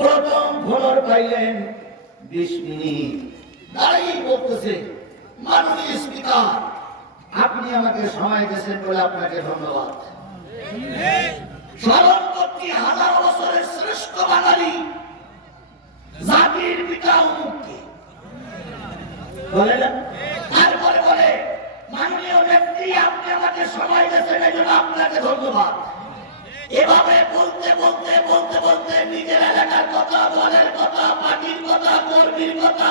প্রথম ফ্লোর পাইলেন 20 মিনিট দাঁড়িয়ে বলতেছে, মাননীয় স্পিকার, আপনি আমাকে সময় দিয়েছেন বলে আপনাকে ধন্যবাদ। স্মরণ করছি 1000 বছরের শ্রেষ্ঠ বাঙালি জাতির পিতা উন্মুক্তি বলে না। তারপরে বলে, মাননীয় নেত্রী, আপনি আমাকে সময় দিয়েছেন এই জন্য আপনাকে ধন্যবাদ। এভাবে বলতে বলতে বলতে বলতে নিজের এলাকার কথা, দলের কথা, পার্টির কথা, কর্মীর কথা,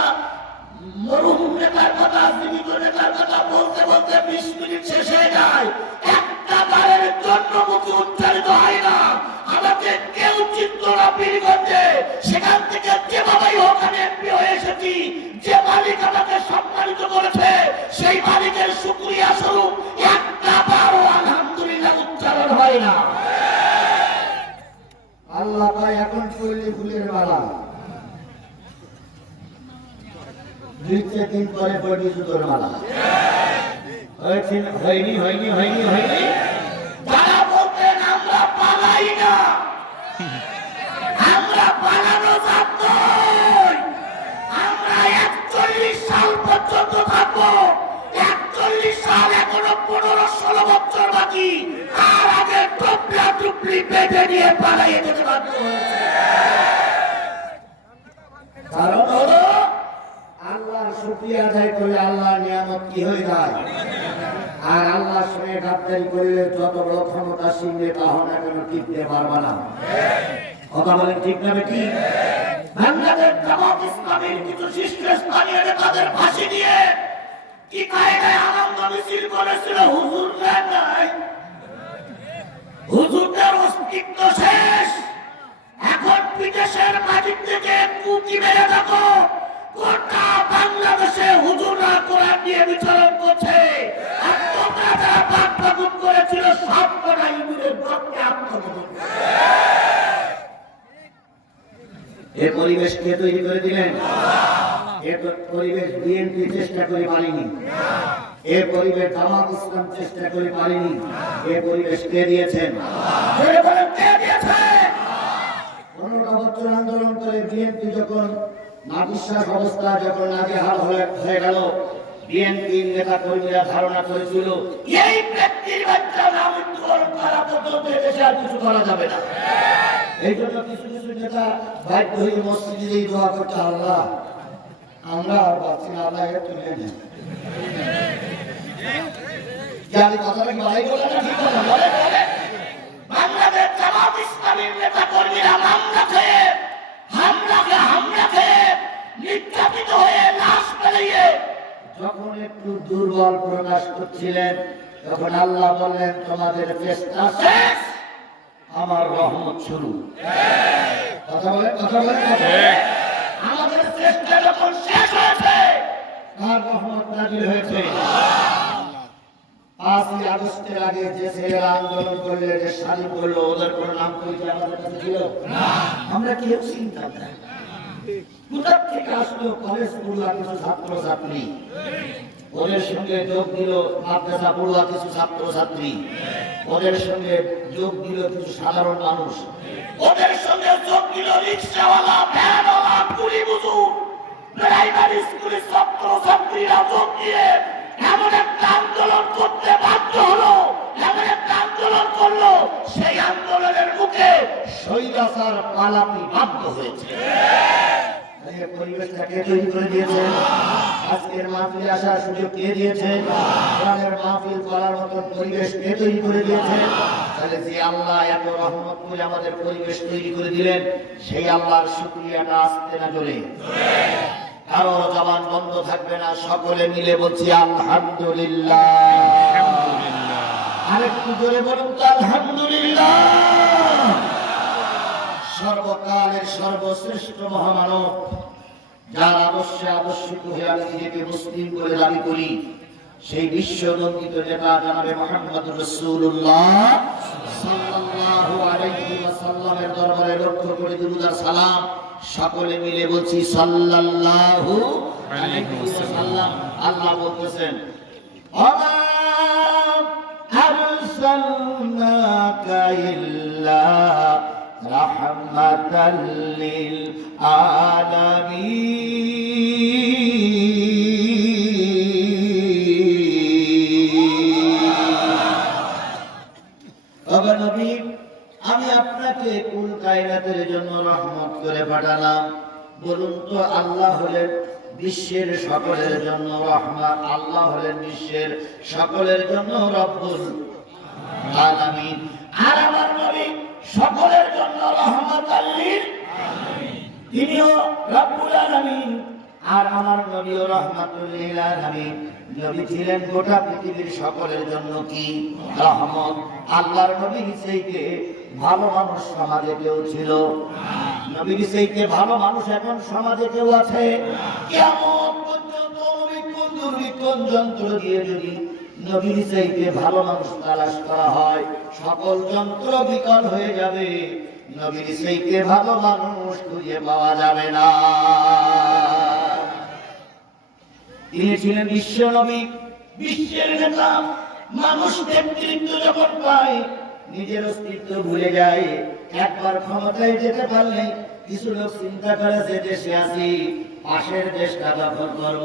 মরহুম নেতার কথা, জীবিত নেতার কথা বলতে বলতে 20 মিনিট শেষ হয়ে যায়। একটা বারের জন্য মুখে উচ্চারিত হয় না, আমাকে কেউ চিনত না পীরগঞ্জে। সেখান থেকে যেভাবেই হোক আমি এমপি হয়ে এসেছি। যে মালিক আমাকে সম্মানিত করেছে সেই মালিকের শুকরিয়া স্বরূপ একটা বারও আলহামদুলিল্লাহ উচ্চারণ হয় না। আল্লাহ পায় এখন পড়লে ফুলের মালা, 2-3 পরে পড়বি জুতোর মালা। হয়নি হয়নি হয়নি হয়নি। যারা বলতেন আমরা পালাই না, আমরা পালানো জাত নই, আমরা 41 সাল পর্যন্ত থাকবো। 41 সাল এখনো 15-16 বছর বাকি। তার আগে টুপলা টুপলি বেঁধে নিয়ে পালাইয়ে যেতে বাধ্য হয়েছে। কারণ হলো আল্লাহর শুকরিয়া আদায় করলে আল্লাহর নিয়ামত কি হয়ে যায়। আর আল্লাহর সঙ্গে গাদ্দারি করলে যত বড় ক্ষমতাসীন নেতা হন না কেন টিকতে পারবে না। কথা বলেন ঠিক না বেটি? বাংলাদেশ জামাত ইসলামীর কিছু শীর্ষস্থানীয় নেতাদের ফাঁসি দিয়ে কি কায়দায় আনন্দ মিছিল করেছিল, হুজুর নাই, হুজুরদের অস্তিত্ব শেষ। এখন বিদেশের মাটির থেকে কুকি মেরে দেখো, গোটা বাংলাদেশে হুজুররা কোরআন নিয়ে বিচরণ করছে। আর তোমরা যারা পাক পাকুন করেছিল সব কটা ইউনিয়নের পক্ষে আত্মগোপন। এই পরিবেশ কে তৈরি করে দিলেন? এই পরিবেশ বিএনপি চেষ্টা করে পারেনি, এই পরিবেশ জামাত ইসলাম চেষ্টা করে পারেনি। এই পরিবেশ কে দিয়েছেন? 15 বছর আন্দোলন করে বিএনপি যখন নাবিশ্বাস অবস্থা যখন নাজেহাল হয়ে গেল, বিএনপির নেতা কর্মীরা ধারণা করেছিল এই ব্যক্তির বাচ্চা নাম মৃত্যুবরণ করা পর্যন্ত দেশে আর কিছু করা যাবে না। এই জন্য কিছু কিছু নেতা বাধ্য হয়ে মসজিদে দোয়া করতে, আল্লাহ আমরা আর বাঁচি না, আল্লাহ এর তুলে নেন। কথাটা কি ভাই বলে না? ঠিক কথা বলে। বাংলাদেশ জামাত ইসলামীর নেতা কর্মীরা হামলা খেয়ে নির্যাতিত হয়ে লাশ ফেলিয়ে যখন একটু দুর্বল প্রকাশ করছিলেন, তখন আল্লাহ বললেন তোমাদের চেষ্টা শেষ, আমার রহমত শুরু। কথা বলেন, কথা বলেন। আমাদের চেষ্টা যখন শেষ হয়েছে, তার রহমত নাজিল হয়েছে। 5ই আগস্টের আগে যে ছেলেরা আন্দোলন করলে, যে স্বাধীন করলো, ওদের কোনো নাম পরিচয় আমাদের কাছে ছিল না। আমরা কেউ চিনতাম না। কোথা থেকে আসলো? কলেজ পড়ুয়া কিছু ছাত্র ছাত্রী, ওদের সঙ্গে যোগ দিল মাদ্রাসা পড়ুয়া কিছু ছাত্র ছাত্রী, ওদের সঙ্গে যোগ দিল কিছু সাধারণ মানুষ, ওদের সঙ্গে যোগ দিল রিক্সাওয়ালা, ভ্যানওয়ালা, কুলি মজুর, প্রাইমারি স্কুলের ছাত্র ছাত্রীরা যোগ দিয়ে এমন একটা আন্দোলন করতে বাধ্য হলো, এমন একটা আন্দোলন করলো, সেই আন্দোলনের মুখে স্বৈরাচার পালাতে বাধ্য হয়েছে। পরিবেশটাকে তৈরি করে দিয়েছে। আজকের মাহফিলে আসার সুযোগ কে দিয়েছে? কোরআনের মাহফিল করার মতো পরিবেশ কে তৈরি করে দিয়েছে? তাহলে যে আল্লাহ এত রহমত করে আমাদের পরিবেশ তৈরি করে দিলেন, সেই আল্লাহর শুকরিয়াটা আসতে না চলে কারো জবান বন্ধ থাকবে না। সকলে মিলে বলছি আলহামদুলিল্লাহ। আরেকটু জোরে বলুন তো আলহামদুলিল্লাহ। সর্বকালের সর্বশ্রেষ্ঠ মহামানব, যার আদর্শে আদর্শিত হয়ে আমি নিজেকে মুসলিম বলে দাবি করি, সেই বিশ্বনন্দিত নেতা জনাবে মুহাম্মদুর রাসূলুল্লাহ সাল্লাল্লাহু আলাইহি ওয়াসাল্লামের দরবারে লক্ষ্য করে দুরূদ আর সালাম সকলে মিলে বলছি সাল্লাল্লাহু আলাইহি ওয়াসাল্লাম। আল্লাহ বলতেছেন, ওমা আরসালনাকা ইল্লা রাহমাতাল লিল আলামিন। নবী, আমি আপনাকে কুল কায়নাতের জন্য রহমত করে পাঠালাম। বলুন তো, আল্লাহ হলেন বিশ্বের সকলের জন্য রহমত, আল্লাহ হলেন বিশ্বের সকলের জন্য রব্বুল আলামিন। আর আমার নবী সকলের জন্য রহমাতাল লিল আলামিন, তিনিও রব্বুল আলামিন। আর আমার নবীও রহমাতুল লিল আলামিন। নবী ছিলেন গোটা পৃথিবীর সকলের জন্য কি রহমত। আল্লাহর নবীর চাইতে ভালো মানুষ সমাজে কেউ ছিল? নবীর চাইতে ভালো মানুষ এখন সমাজে কেউ আছে? কিয়ামত পর্যন্ত অনুবীক্ষণ দুর্বীক্ষণ যন্ত্র দিয়ে যদি নবীর চাইতে ভালো মানুষ তালাশ করা হয়, সকল যন্ত্র বিকল হয়ে যাবে, নবীর চাইতে ভালো মানুষ খুঁজে পাওয়া যাবে না। তিনি ছিলেন বিশ্ব নবী, বিশ্বের নেতা। মানুষ নেতৃত্ব যখন পায় নিজের অস্তিত্ব ভুলে যায়। একবার ক্ষমতায় যেতে পারলে কিছু লোক চিন্তা করে যে দেশে আছি, পাশের দেশটা দখল করব,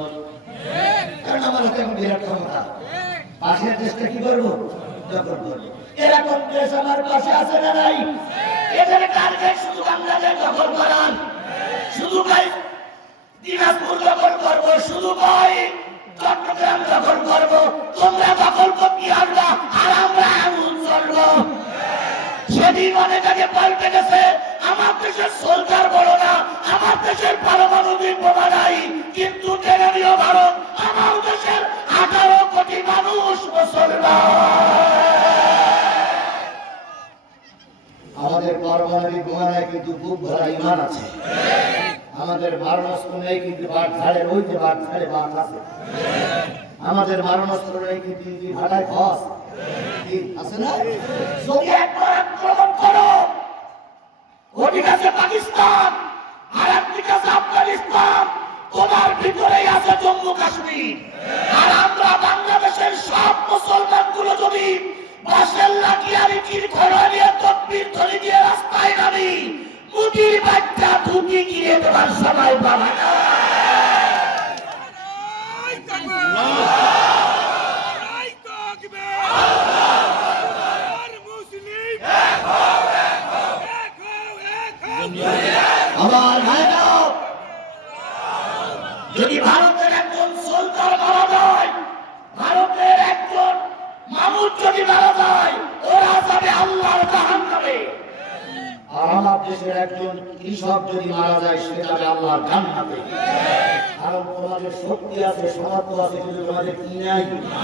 কারণ আমার হাতে এখন বিরাট ক্ষমতা, পাশের দেশটা কি করবো? দখল করবো। এরকম দেশ আমার পাশে আছে না নাই? এদের টার্গেট শুধু বাংলাদেশ দখল করান, শুধু ভাই দিনাজপুর দখল করবো, শুধু ভাই চট্টগ্রাম দখল করবো। তোমরা দখল করতে আসবা আর আমরা এমন চলবো। সেদিন অনেকে পাল্টে গেছে। আমার দেশের সোলজার বড় না, আমার দেশের পারমাণবিক বোমা নাই, কিন্তু জেনারেও ভারত আমার দেশের 18 কোটি মানুষ মুসলমান। আমাদের পারমাণবিক বোমা নাই, কিন্তু বুক ভরা ইমান আছে। আমাদের মারণাস্ত্র নেই, কিন্তু বাঘ ঝাড়ের ওই যে বাঘ ঝাড়ে বাঘ আছে। আমাদের মারণাস্ত্র নেই, কিন্তু ভাটায় খস আছে না? যদি একবার আক্রমণ করো, ওদিকে আছে পাকিস্তান আর একদিকে আছে আফগানিস্তান, তোমার ভিতরেই আছে জম্মু কাশ্মীর। আর আমরা বাংলাদেশের সব মুসলমান গুলো যদি বাসের লাঠি আর ইটির খড়া নিয়ে তকবীর ধরে দিয়ে রাস্তায় নামি, মুটির বাচ্চা ধুতি কিনে দেওয়ার সময় পাবে না। আমার ভাইরা, যদি ভারতের একজন সোলজার মারা যায়, ভারতের একজন মানুষ যদি মারা যায়, ওরা যাবে আল্লাহর জাহান্নামে। আর আমার দেশের একজন কৃষক যদি মারা যায়, সে যাবে আল্লাহর জান্নাতে। কারণ তোমাদের শক্তি আছে, সামর্থ্য আছে, কিন্তু তোমাদের কি নাই?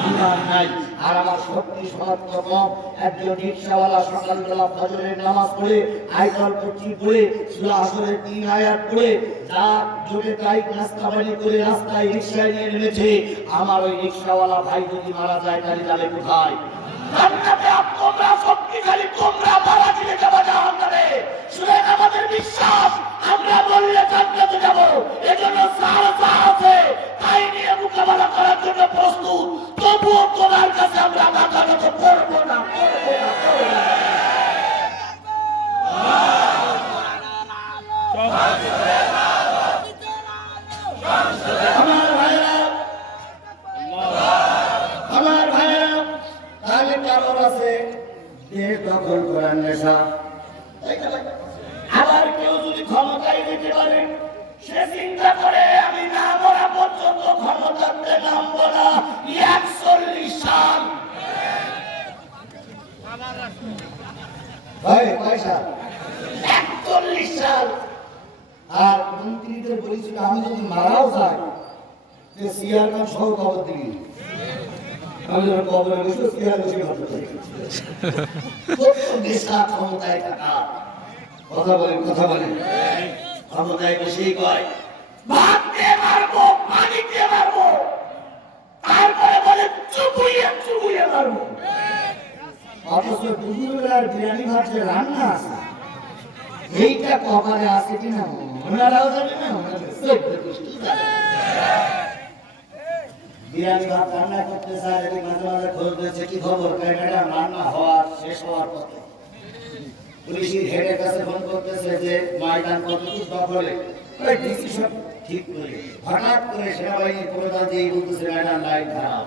ঈমান নাই। আর আমার শক্তি সামর্থ্য কম। একজন রিকশাওয়ালা সকালবেলা ফজরের নামাজ পড়ে, আয়াতুল কুরসি পড়ে, সূরা আসরের 3 আয়াত পড়ে, যা জোরে তাই নাস্তা পানি করে রাস্তায় রিকশায় নিয়ে নেমেছে, আমার ওই রিকশাওয়ালা ভাই যদি মারা যায়, তাহলে যাবে কোথায়? জান্নাতে। তোমরা শক্তিশালী, তোমরা মারা গেলে যাবে জাহান্নামে। শুনেন, আমাদের বিশ্বাস, আমরা বললে জান্নাতে যাব। এজন্য সাহস আছে, তাই নিয়ে মোকাবেলা করার জন্য প্রস্তুত। তবুও তোমার কাছে আমরা মাথা নত করব না, করব না, করব না। আমার ভাইরা, আমার ভাইরা, তাহলে কারণ আছে দেশ দখল করার নেশা। আবার কেউ যদি ক্ষমতায় দিতে পারে, সে চিন্তা করে আমি না মরা পর্যন্ত ক্ষমতাতে নামবো না। 41 সাল ভাই, পয়সা 41 সাল। আর মন্ত্রীদের বলেছিল, আমি যদি মারাও যাই, সিয়ার নাম সহ খবর দিবি। আমি যখন কবরে বসে সিয়ার বসে ক্ষমতায় থাকা, কথা বলেন, কথা বলেন, ক্ষমতায় বসেই কয় ভাত দিয়ে মারবো, পানি দিয়ে মারবো, তারপরে বলে চুপুইয়ে চুপুইয়ে মারবো। অথচ দুপুরবেলার বিরিয়ানি ভাত যে রান্না আছে, এইটা কপালে আছে কিনা ওনারাও জানে না, বিরিয়ানি ভাত রান্না করতে চায়, মাঝে মাঝে খোঁজ দিয়েছে কি খবর, ম্যাডাম রান্না হওয়ার শেষ হওয়ার পথে। পুলিশের হেডের কাছে ফোন করতেছে যে ময়দান কতটুকু দখলে, ওই ডিসি সব ঠিক করে হঠাৎ করে সেনাবাহিনীর প্রধান যেই বলতেছে ম্যাডাম লাইন খারাপ,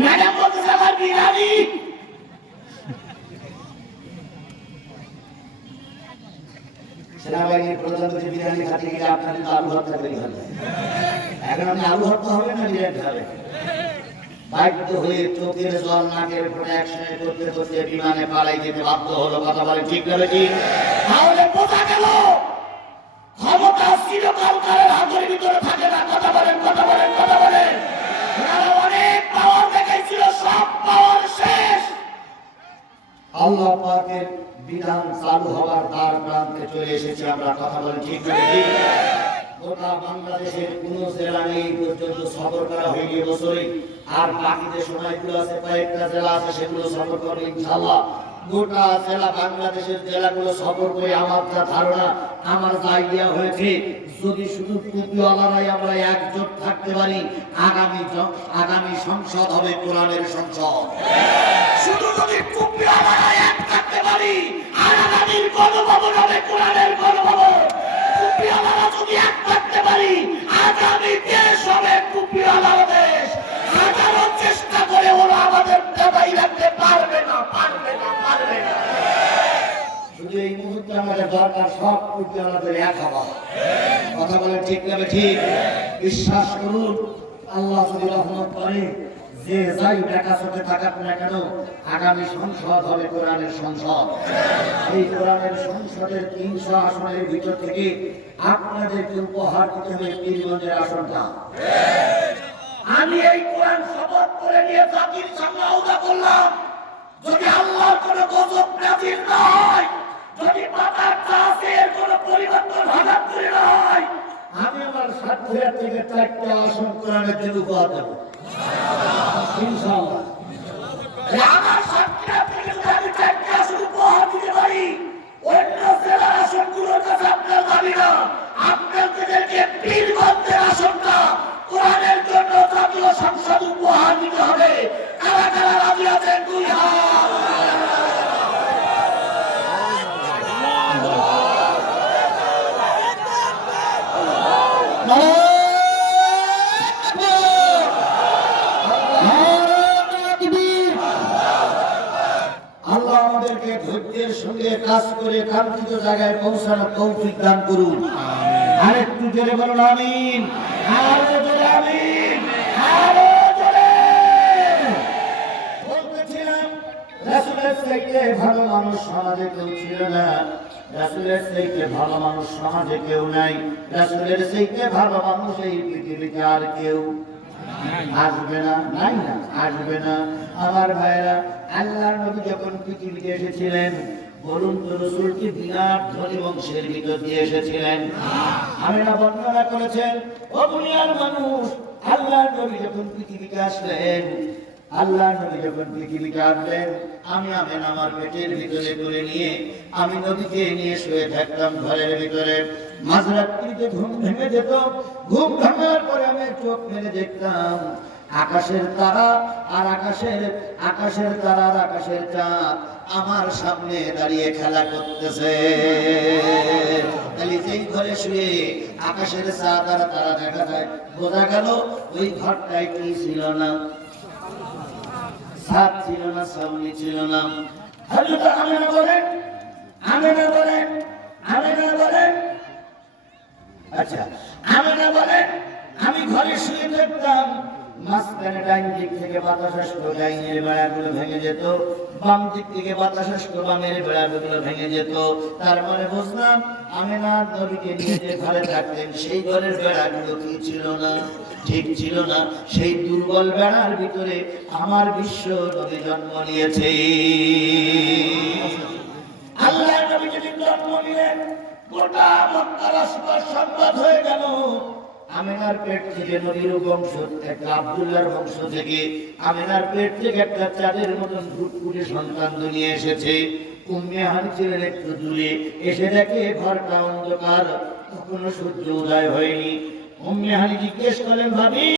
ম্যাডাম বলতেছে আমার বিরিয়ানি, সেনাবাহিনীর প্রধান বলছে বিরিয়ানি খাতে গেলে আপনাদের আলু ভর্তা করে খাবে, এখন আপনি আলু ভর্তা হবে না বিরিয়ানি খাবে। বাধ্য হয়ে চোখের জল নাকের উপরে একসঙ্গে করতে করতে বিমানে পালাই যেতে বাধ্য হলো। কথা বলে ঠিক না ঠিক? তাহলে বোঝা গেল ক্ষমতা চিরকালের হাতের ভিতরে থাকে না। কথা বলেন, কথা বলেন, কথা বলেন। অনেক পাওয়ার দেখাইছিল, সব পাওয়ার শেষ। আল্লাহ পাকের বিধান চালু হওয়ার দ্বার প্রান্তে চলে এসেছে আমরা। কথা বলেন ঠিক না ঠিক? গোটা বাংলাদেশের কোন জেলা নেই পর্যন্ত সফর করা হয়নি বছরে, আর বাকি যে সময়গুলো আছে কয়েকটা জেলা আছে সেগুলো সফর করবে ইনশাআল্লাহ। গোটা জেলা বাংলাদেশের জেলাগুলো সফর করে আমার যা ধারণা, আমার যা আইডিয়া হয়েছে, যদি শুধু টুপিওয়ালারাই আমরা একজোট থাকতে পারি, আগামী সংসদ হবে কোরআনের সংসদ। শুধু যদি টুপিওয়ালারা এক থাকতে পারি, আর আগামীর গণভবন হবে কোরআনের গণভবন। টুপিওয়ালারা যদি এক থাকতে পারি, আগামী দেশ হবে টুপিওয়ালার দেশ। হাজারো চেষ্টা করে ওরা আমাদের দাবাই রাখতে পারবে না, পারবে না, পারবে না। শুধু এই মুহূর্তে আমাদের দরকার সব টুপিওয়ালাদের এক হওয়া। কথা বলে ঠিক না ঠিক? বিশ্বাস করুন, আল্লাহ যদি রহমত করে, যে যাই দেখা চোখে থাকাক না কেন, আগামী সংসদ হবে কোরআনের সংসদ। এই কোরআনের সংসদের 300 আসনের ভিতর থেকে আপনাদেরকে উপহার দিতে হবে পীরগঞ্জের আসনটা। আমি এই কোরআন শপথ করে নিয়ে জাতির সামনে আওতা করলাম, যদি আল্লাহর কোনো গজব নাযিল না হয়, যদি পাতার চাষের কোনো পরিবর্তন হঠাৎ করে না হয়, আমি আমার সাথীরা থেকে 4টা আসন কোরআনের জন্য উপহার দেব ইনশাআল্লাহ। আমার সাথীরা থেকে যদি আমি 4টা আসন উপহার দিতে পারি, অন্য জেলার আসনগুলোর কাছে আপনার দাবি না, আপনাদেরকে পীরগঞ্জের আসনটা কোরআনের জন্য জাতীয় সংসদ উপহার দিতে হবে। কারা কারা রাজি আছেন? 2 হাত। আল্লাহ আমাদেরকে ধৈর্যের সঙ্গে কাজ করে কাঙ্ক্ষিত জায়গায় পৌঁছানোর তৌফিক দান করুন। আর একটু জোরে বলুন আমিন। আরো জোরে আমিন, আরো জোরে। বলতেছিলাম রাসূলের চাইতে ভালো মানুষ সমাজে কেউ ছিল না, রাসূলের চাইতে ভালো মানুষ সমাজে কেউ নাই, রাসূলের চাইতে ভালো মানুষ এই পৃথিবীতে আর কেউ আসবে না, নাই না, আসবে না। আমার ভাইরা, আল্লাহর নবী যখন পৃথিবীতে এসেছিলেন, বলুন তো রাসূল কি বিরাট ধনী বংশের ভিতর দিয়ে এসেছিলেন? আমিনা বর্ণনা করেছেন, ও দুনিয়ার মানুষ, আল্লাহর নবী যখন পৃথিবীতে আসলেন, আল্লাহর নবী যখন পৃথিবীতে আসলেন, আমি আমিনা আমার পেটের ভিতরে করে নিয়ে আমি নবীকে নিয়ে শুয়ে থাকতাম ঘরের ভিতরে। মাঝরাত্রিতে ঘুম ভেঙে যেত, ঘুম ভাঙার পরে আমি চোখ মেলে দেখতাম আকাশের তারা আর আকাশের তারা আর আকাশের চাঁদ আমার সামনে দাঁড়িয়ে খেলা করতেছে। তাহলে যেই ঘরে শুয়ে আকাশের চাঁদ আর তারা দেখা যায়, বোঝা গেল ওই ঘরটায় কি ছিল না? ছাদ ছিল না, সামনে ছিল না। হযরত আমিনা বলেন, আমিনা বলেন, আমিনা বলেন, আচ্ছা আমিনা বলেন, আমি ঘরে শুয়ে থাকতাম, মাঝখানে ডাইন দিক থেকে বাতাস আসতো, ডাইনের বেড়াগুলো ভেঙে যেত, বাম দিক থেকে বাতাস আসতো, বামের বেড়াগুলো ভেঙে যেত। তার মানে বুঝলাম আমিনা নবীকে নিয়ে যে ঘরে থাকতেন, সেই ঘরের বেড়াগুলো কি ছিল না? ঠিক ছিল না। সেই দুর্বল বেড়ার ভিতরে আমার বিশ্ব নবী জন্ম নিয়েছে। আল্লাহর নবী যদি জন্ম নিলেন, গোটা মক্কা রাষ্ট্র সংবাদ হয়ে গেল। আমিনার পেট থেকে নবীর বংশ, একটা আব্দুল্লাহর বংশ থেকে আমিনার পেট থেকে একটা চাঁদের মতন ফুটফুটে সন্তান দুনিয়া এসেছে। উম্মে হানি ছিলেন একটু দূরে, এসে দেখে ঘরটা অন্ধকার, কখনো সূর্য উদয় হয়নি। উম্মে হানি জিজ্ঞেস করেন, ভাবি